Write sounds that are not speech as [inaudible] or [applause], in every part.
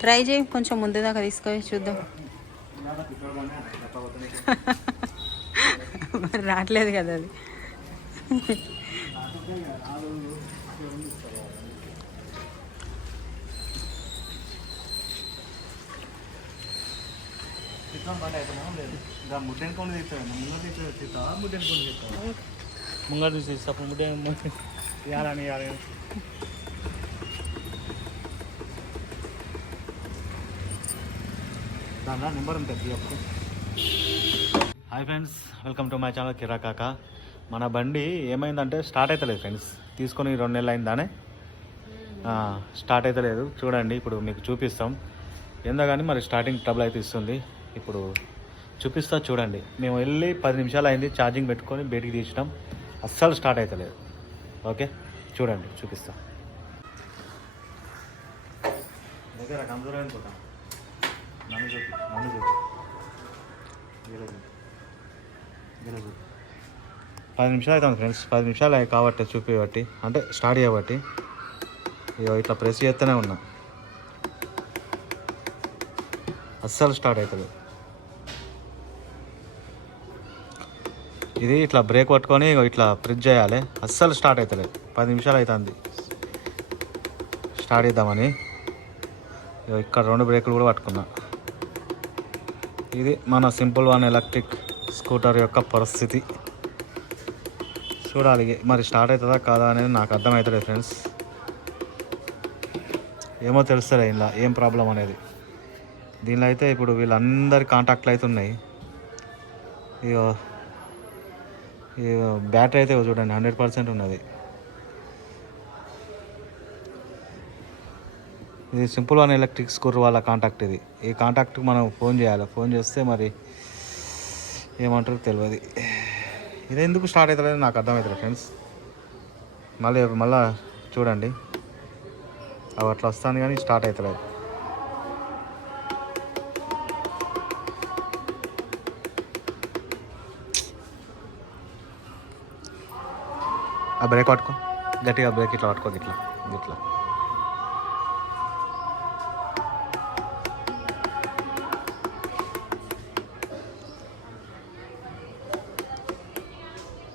Try చేయి కొంచెం ముందు దాకా తీసుకొని చూద్దాం. మరి [laughs] రావట్లేదు కదా అది. [laughs] ముంగడు చూసి అప్పుడు ముడ్డే ఇవ్వాలని ఇవ్వాలి దాని నెంబర్ ఉంటుంది అప్పుడు hi friends welcome to my channel కిరా కాక. మన బండి ఏమైందంటే స్టార్ట్ అవుతలేదు ఫ్రెండ్స్. తీసుకొని రెండు నెలలు అయిందానే? స్టార్ట్ అవుతలేదు చూడండి ఇప్పుడు మీకు చూపిస్తాం. ఏందో కానీ మరి స్టార్టింగ్ ట్రబుల్ అయితే ఇస్తుంది. ఇప్పుడు చూపిస్తా చూడండి. మేము వెళ్ళి పది నిమిషాలు అయింది ఛార్జింగ్ పెట్టుకొని బయటికి తీసినాం. అస్సలు స్టార్ట్ అవుతలేదు ఓకే? చూడండి చూపిస్తా. దగ్గర కమ్జోర్ అనుకుంటా నన్ను చూపి నన్ను చూపి పది నిమిషాలు అవుతుంది ఫ్రెండ్స్ పది నిమిషాలు అవి కాబట్టి చూపించబట్టి అంటే స్టార్ట్ చేయబట్టి ఇగో ఇట్లా ప్రెస్ చేస్తూనే ఉన్నా. అస్సలు స్టార్ట్ అవుతుంది ఇది ఇట్లా బ్రేక్ పట్టుకొని ఇగో ఇట్లా ప్రెస్ చేయాలి. అస్సలు స్టార్ట్ అవుతుంది పది నిమిషాలు అవుతుంది. స్టార్ట్ చేద్దామని. ఇగో ఇక్కడ రెండు బ్రేకులు కూడా పట్టుకున్నా. ఇది మన సింపుల్ వన్ ఎలక్ట్రిక్ స్కూటర్ యొక్క పరిస్థితి. చూడాలి మరి స్టార్ట్ అవుతుందా కాదా అనేది నాకు అర్థమవుతుంది ఫ్రెండ్స్. ఏమో తెలుస్తుంది ఇలా ఏం ప్రాబ్లం అనేది. దీనిలో అయితే ఇప్పుడు వీళ్ళందరి కాంటాక్ట్లు అయితే ఉన్నాయి. ఇక బ్యాటరీ అయితే చూడండి హండ్రెడ్ పర్సెంట్ ఉన్నది. ఇది సింపుల్ వన్ ఎలక్ట్రిక్ స్కూర్ వాళ్ళ కాంటాక్ట్ ఇది. ఈ కాంటాక్ట్కి మనం ఫోన్ చేయాలి. ఫోన్ చేస్తే మరి ఏమంటారో తెలియదు ఇది ఎందుకు స్టార్ట్ అవుతుంది నాకు అర్థమవుతుంది ఫ్రెండ్స్. మళ్ళీ మళ్ళా చూడండి. అవి అట్లా వస్తాను కానీ స్టార్ట్ అవుతుంది ఆ బ్రేక్ పట్టుకో. గట్టిగా బ్రేక్ ఇట్లా పట్టుకోదు ఇట్లా ఇట్లా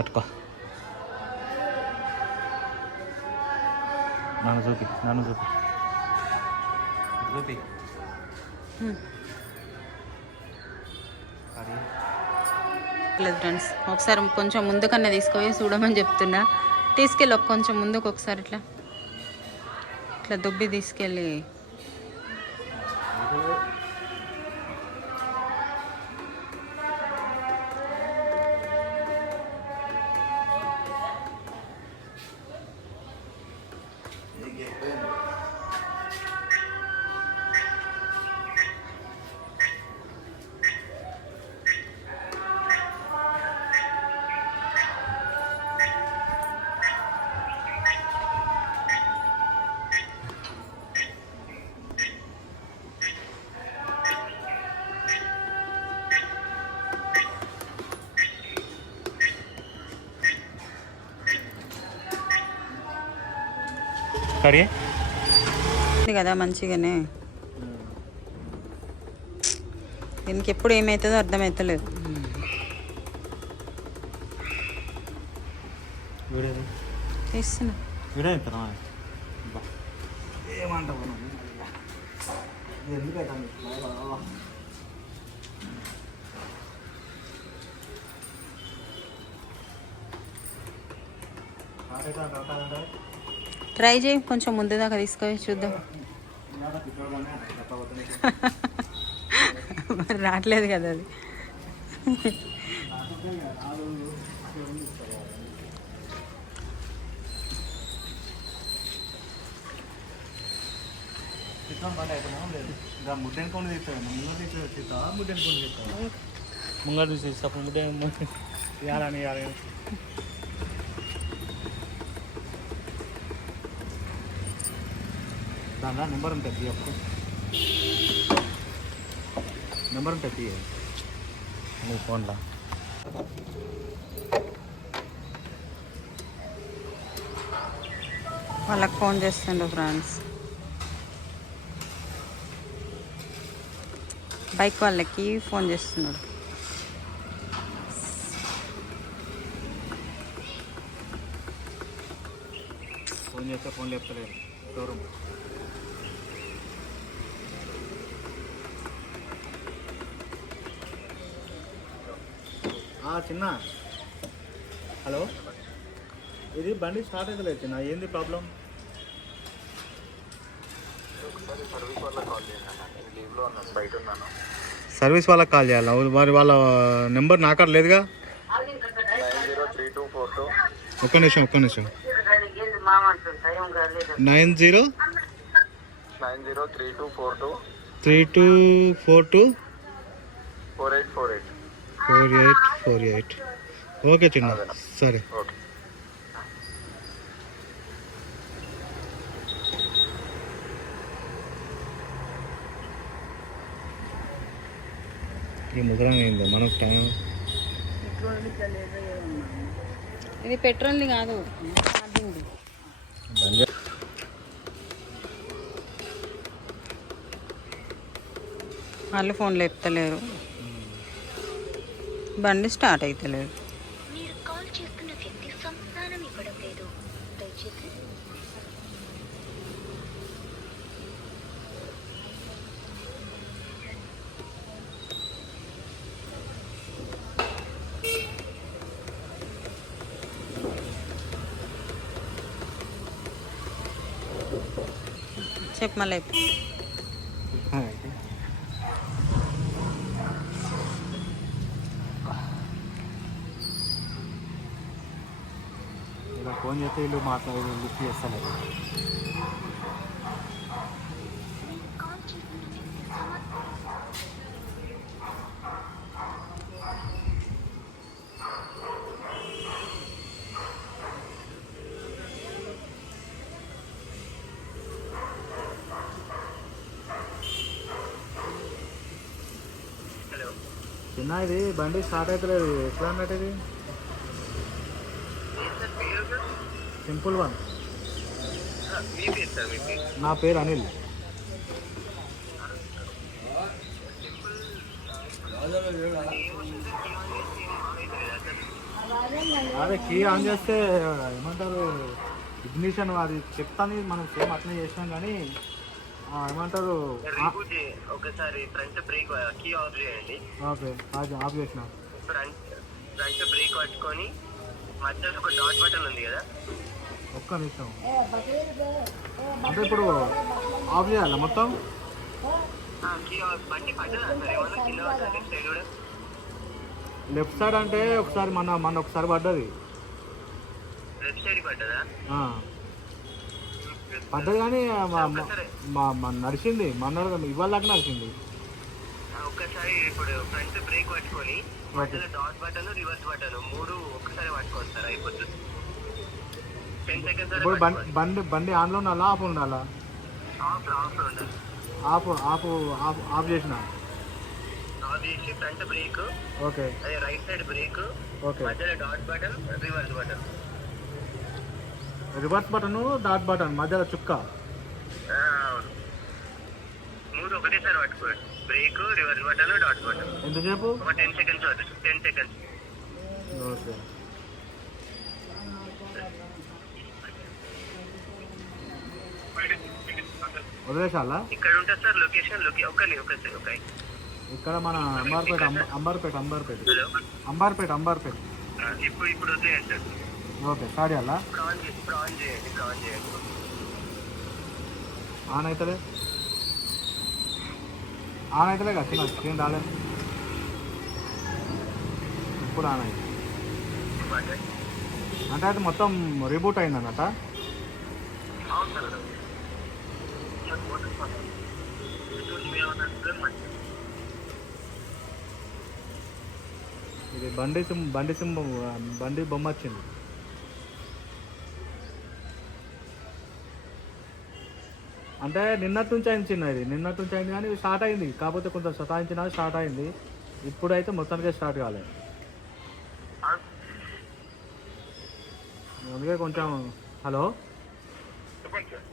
పట్టుకో. నన్ను చూపి నన్ను చూపి. చూపి. లేదు ఫ్రెండ్స్ ఒకసారి కొంచెం ముందుకన్నా తీసుకొని చూడమని చెప్తున్నా. తీసుకెళ్ళి ఒక కొంచెం ముందుకు ఒకసారి ఇట్లా. ఇట్లా దుబ్బి తీసుకెళ్ళి కడిగే ఉంది కదా మంచిగానే. దీనికి ఎప్పుడు ఏమవుతుందో అర్థమవుతలేదు తీస్తున్నా ఎందుకు ట్రై చేయి కొంచెం ముందు దాకా తీసుకొని చూద్దాం. మరి రావట్లేదు కదా అది. ముంగడు చూసి అప్పుడు ముడ్డే దాని నెంబర్ ఉంటుంది తీ నెంబర్ ఉంటుంది తీ. నీ ఫోన్లో. వాళ్ళకి ఫోన్ చేస్తుండ్రు ఫ్రెండ్స్. బైక్ వాళ్ళకి ఫోన్ చేస్తున్నాడు. ఫోన్ చేస్తే ఫోన్ లేపుతలేదు. షోరూమ్. చిన్న. హలో? ఇది బండి స్టార్ట్ అవుతలేదు చిన్న. ఏంది ప్రాబ్లం? సర్వీస్ వాళ్ళకి కాల్ చేయాలి? మరి వాళ్ళ నెంబర్ నాకాడ లేదుగా? ఒక్క నిమిషం ఒక్క నిమిషం. Nine zero? Nine zero three two four two. Three two four two? Four eight four eight. Four eight four eight okay చిన్న సరే ఓకే ఈ ముద్రం ఏందో? మనకు టైం ఇది పెట్రోల్ది కాదు. వాళ్ళు ఫోన్లు ఎత్తలేరు. బండి స్టార్ట్ అవుతలేదు మీరు కాల్ చేస్తున్న వ్యక్తి సంతానం ఇవ్వడం లేదు. దయచేసి చెప్పు మళ్ళీ ఇలా వీళ్ళు లిఫ్ట్ చేస్తారు చిన్న ఇది బండి స్టార్ట్ అవుతలేదు. ఎట్లా అన్నట్టు ఇది? Simple one. సార్ నా పేరు అనిల్. అదే కీ ఆన్ చేస్తే ఏమంటారు ఇగ్నిషన్ అది చెప్తాను మనం సేమ్ అట్లనే చేసినాం కానీ ఏమంటారు ఒకసారి ఫ్రంట్ బ్రేక్ కీ ఆఫ్ చేయండి ఓకే ఆఫ్ చేసిన. ఫ్రంట్ ఫ్రంట్ బ్రేక్ పట్టుకొని మధ్యలో ఒక డాట్ బటన్ ఉంది కదా? ఒక్క నిమిషం. అంటే ఇప్పుడు ఆఫ్ చేయాలా మొత్తం? లెఫ్ట్ సైడ్ అంటే ఒకసారి మన మన ఒకసారి పడ్డది. పడ్డదా కానీ నడిచింది. మన ఇవాళ దాకా నడిచింది. ఆ, ఒక్కసారి ఇప్పుడు ఫ్రంట్ బ్రేక్ పట్టుకొని మధ్యలో డాట్ బటన్ రివర్స్ బటన్ మూడు ఒక్కసారి పట్టుకోండి సార్ అయిపోతుంది. ఇప్పుడు బండి బండి బండి ఆన్లో ఉండాలా ఆఫ్ ఉండాలా? ఆఫ్ ఆఫ్ ఆఫ్ ఆఫ్ చేసిన. Front brake okay. అదే రైట్ సైడ్ బ్రేక్ ఓకే. మధ్యలో dot button reverse button reverse button dot button మధ్యలో చుక్క. మూడు ఒకటేసారి పట్టుకోండి. Brake reverse button dot button. ఎంతసేపు ఒక ten seconds ten seconds. Okay. వదిలేసాలా ఇక్కడ ఉంటుంది సార్ లొకేషన్ లొకే ఒక ఇక్కడ మన అంబార్పేట అంబ- అంబార్పేట అంబార్పేట. అంబార్పేట అంబార్పేట. ఇప్పుడు ఇప్పుడు వదిలేయండి సార్. ఓకే స్టార్ట్ చేయాలా? ప్రాన్ చేసి ప్రాన్ చేయండి ప్రాన్ చేయండి. ఆన్ అవుతలే ఆన్ అవుతలే కదా స్క్రీన్ రాలేదు. ఇప్పుడు ఆన్ అయింది. అంటే అది మొత్తం రీబూట్ అయింది అన్నట అవును సార్ ఇది బండి సింహ బండి సింహ బండి బొమ్మ వచ్చింది. అంటే నిన్నటి నుంచి అయింది చిన్న ఇది. నిన్నటి నుంచి అయింది కానీ స్టార్ట్ అయింది. కాకపోతే కొంచెం సతాయించిన స్టార్ట్ అయింది. ఇప్పుడైతే మొత్తానికే స్టార్ట్ కాలేదు అందుకే కొంచెం హలో? చెప్పండి సార్.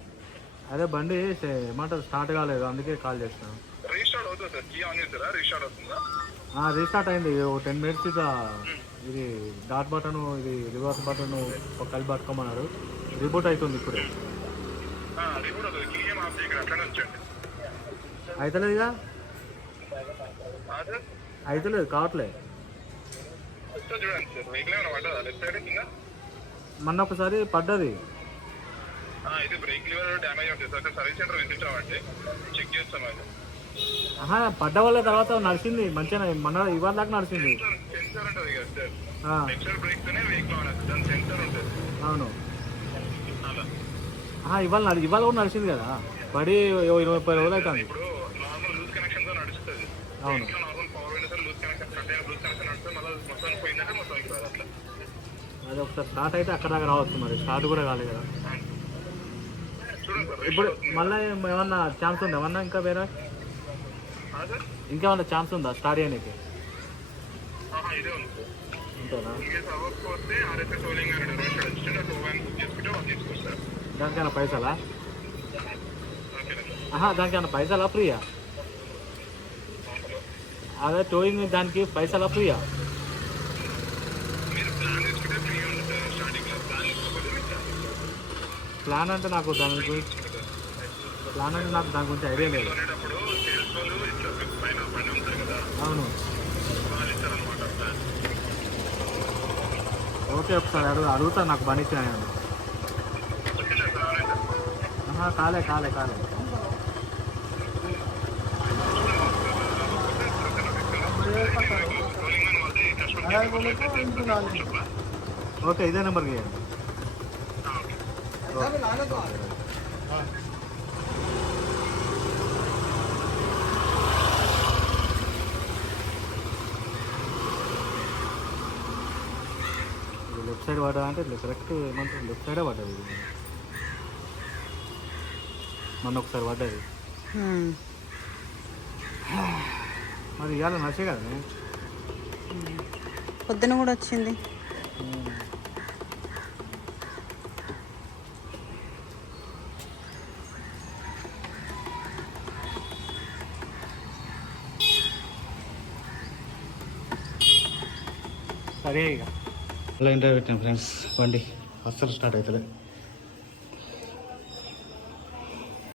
అదే బండి ఏమంటారు స్టార్ట్ కాలేదు అందుకే కాల్ చేసినాను రీస్టార్ట్ అవుతుంది సార్? కీ ఆన్ చేస్తారా రీస్టార్ట్ అవుతుందా? రీస్టార్ట్ అయింది. ఒక టెన్ మినిట్స్ ఇక ఇది డాట్ బటన్ ఇది రివర్స్ బటన్ కలిపి పట్టుకోమన్నారు. రిబూట్ అవుతుంది ఇప్పుడే. అవుతలేదు కావట్లే. సార్ చూడండి సార్. వెహికల్ ఏమైనా పడ్డదా? లెఫ్ట్ సైడ్ కింద? మొన్న ఒకసారి పడ్డది. ఇది బ్రేక్ లివర్ డ్యామేజ్ ఉంటుంది సార్ సర్వీస్ సెంటర్ విజిట్ అవ్వండి. చెక్ చేస్తాం అది. ఆహా పడ్డ వల్ల తర్వాత నడిచింది. మంచిగా మన ఇవాళ దాకా నడిచింది. సెన్సార్ సెన్సార్ ఉంటుంది కదా సార్. ఆ, ఎక్స్ట్రా బ్రేక్ తోనే వెహికల్ ఆన్ అవుతుంది. దాని సెన్సార్ ఉంటుంది. అవును. ఆహా ఇవాళ ఇవాళ కూడా నడిచింది కదా? పడి ఇరవై ముప్పై రోజులు అవుతుంది. ఇప్పుడు నార్మల్ లూజ్ కనెక్షన్తో నడుస్తుంది. అవును. ఇంట్లో నార్మల్ పవర్ అయినా సరే లూజ్ కనెక్షన్ కట్ అయినా లూజ్ కనెక్షన్ నడుస్తుంది. మళ్ళీ మొత్తం పోయిందంటే మొత్తం ఇక్కడ అట్లా. అది ఒకసారి స్టార్ట్ అయితే అక్కడ దాకా రావచ్చు మరి. స్టార్ట్ కూడా కాలేదు కదా. ఇప్పుడు మళ్ళీ ఏమన్నా ఛాన్స్ ఉందా? ఏమన్నా ఇంకా వేరే? ఇంకేమన్నా ఛాన్స్ ఉందా? స్టార్ట్ చేయడానికి దానికైనా పైసలా? దానికైనా. పైసలా ఫ్రీయా? అదే టోయింగ్ దానికి పైసలా ఫ్రీయా మీరు ప్లాన్ తీసుకుంటే ఫ్రీ ఉంది సార్ స్టార్టింగ్లో ప్లాన్ తీసుకోకపోతే మీకు charge. ప్లాన్ అంటే నాకు దాని గురించి ప్లాన్ అంటే నాకు దాని గురించి ఐడియా లేదు. కొనేటప్పుడు సేల్స్ వాళ్ళు ఇస్తారు పైన పైన ఉంటారు కదా అవును. వాళ్ళు ఇస్తారనమాట ప్లాన్ ఓకే ఒకసారి అడుగు అడుగుతా నాకు పనికి వచ్చిందా సార్ అవునండి ఆహా కాలే కాలే కాలే. టోలింగ్ అని వాళ్ళది కస్టమర్ చెప్పా ఓకే ఇదే నెంబర్కి చేయండి. ఇది లెఫ్ట్ సైడ్ పడ్డా అంటే కరెక్ట్ ఏమంటారు? లెఫ్ట్ సైడే పడ్డది ఇది. మొన్న ఒకసారి పడ్డది. మరి ఇవాళ నచ్చే కదా పొద్దున కూడా వచ్చింది. సరే ఇక. అలా పెట్టాను ఫ్రెండ్స్ బండి అస్సలు స్టార్ట్ అవుతలే.